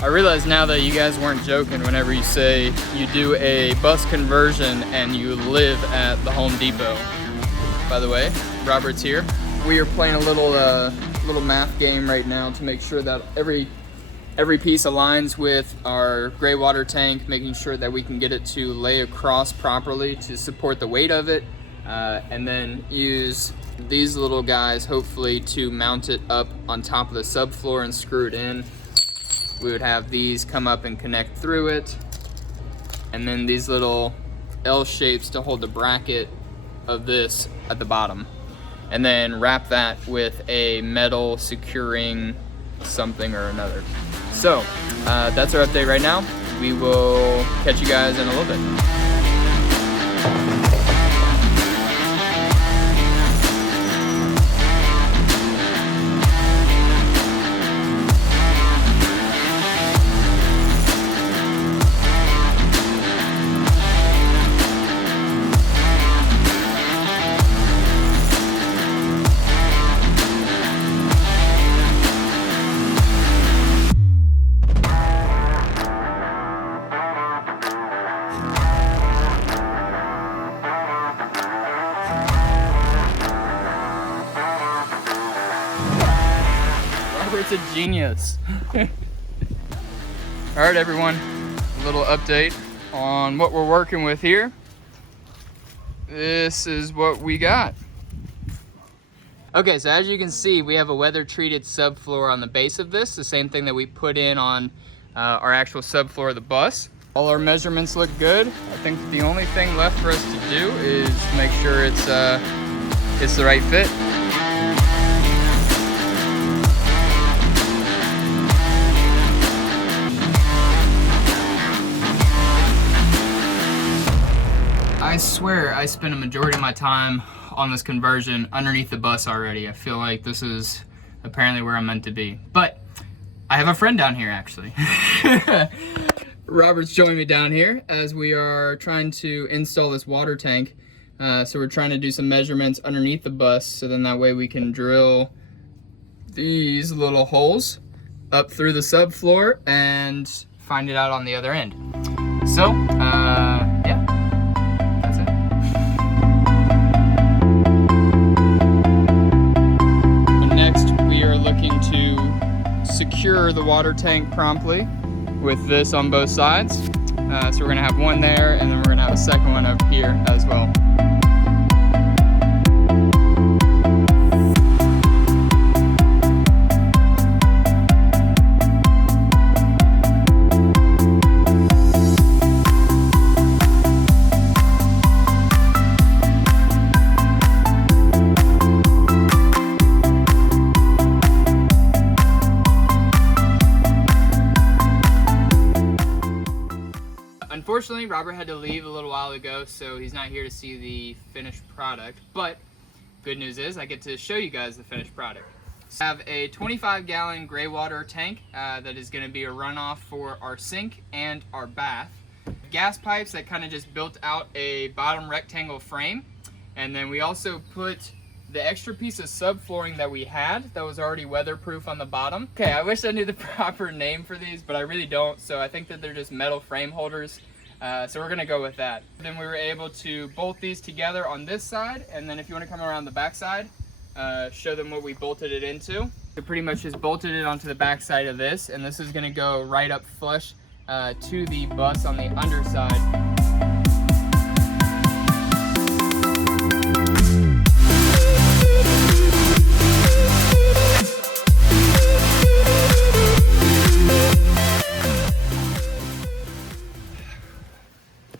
I realize now that you guys weren't joking whenever you say you do a bus conversion and you live at the Home Depot. By the way, Robert's here. We are playing a little math game right now to make sure that every piece aligns with our gray water tank, making sure that we can get it to lay across properly to support the weight of it, and then use these little guys hopefully to mount it up on top of the subfloor and screw it in. We would have these come up and connect through it, and then these little L shapes to hold the bracket of this at the bottom, and then wrap that with a metal securing something or another. So that's our update right now. We will catch you guys in a little bit. Robert's a genius. All right, everyone, a little update on what we're working with here. This is what we got. Okay, so as you can see, we have a weather treated subfloor on the base of this, the same thing that we put in on our actual subfloor of the bus. All our measurements look good. I think the only thing left for us to do is make sure it's the right fit. I swear I spent a majority of my time on this conversion underneath the bus already. I feel like this is apparently where I'm meant to be. But I have a friend down here actually. Robert's joining me down here as we are trying to install this water tank. So we're trying to do some measurements underneath the bus, so then that way we can drill these little holes up through the subfloor and find it out on the other end. So, yeah. Looking to secure the water tank promptly with this on both sides. So we're gonna have one there, and then we're gonna have a second one up here as well. Unfortunately, Robert had to leave a little while ago, so he's not here to see the finished product. But good news is I get to show you guys the finished product. So I have a 25-gallon gray water tank that is going to be a runoff for our sink and our bath. Gas pipes that kind of just built out a bottom rectangle frame. And then we also put the extra piece of subflooring that we had that was already weatherproof on the bottom. Okay, I wish I knew the proper name for these, but I really don't. So I think that they're just metal frame holders. So we're gonna go with that. Then we were able to bolt these together on this side, and then if you want to come around the back side, show them what we bolted it into. We pretty much just bolted it onto the back side of this, and this is gonna go right up flush to the bus on the underside.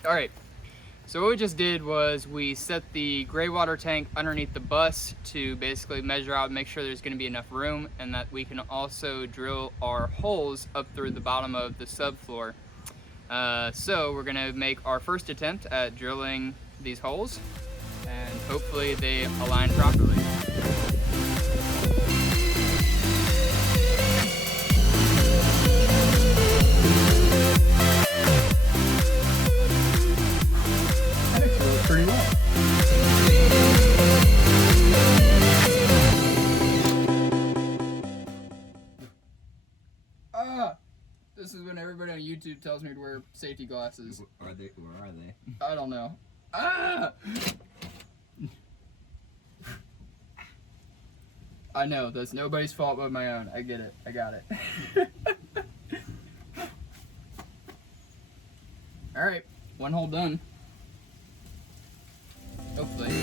Alright, so what we just did was we set the gray water tank underneath the bus to basically measure out and make sure there's going to be enough room, and that we can also drill our holes up through the bottom of the subfloor. So we're going to make our first attempt at drilling these holes, and hopefully they align properly. Pretty well. This is when everybody on YouTube tells me to wear safety glasses. Where are they? I don't know. Ah! I know, that's nobody's fault but my own. I get it. I got it. Alright, one hole done. Hopefully.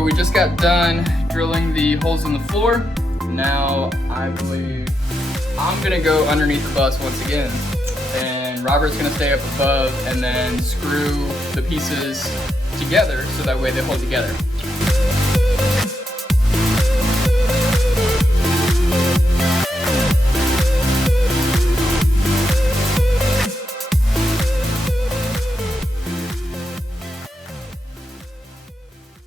We just got done drilling the holes in the floor. Now I believe I'm gonna go underneath the bus once again, and Robert's gonna stay up above and then screw the pieces together so that way they hold together.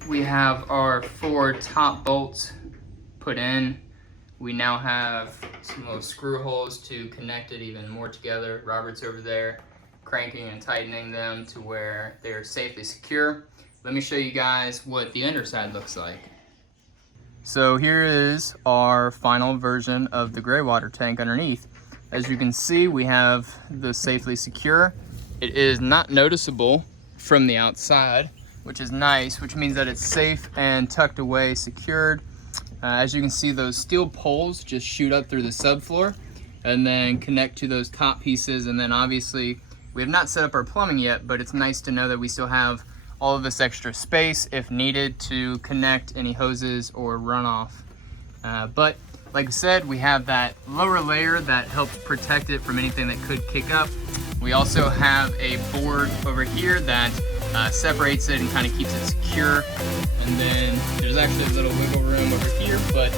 We have our 4 top bolts put in. We now have some little screw holes to connect it even more together. Robert's over there cranking and tightening them to where they're safely secure. Let me show you guys what the underside looks like. So here is our final version of the gray water tank underneath. As you can see, we have the safely secure. It is not noticeable from the outside, which is nice, which means that it's safe and tucked away, secured. As you can see, those steel poles just shoot up through the subfloor and then connect to those top pieces. And then obviously, we have not set up our plumbing yet, but it's nice to know that we still have all of this extra space if needed to connect any hoses or runoff. But like I said, we have that lower layer that helps protect it from anything that could kick up. We also have a board over here that separates it and kind of keeps it secure. And then there's actually a little wiggle room over here, but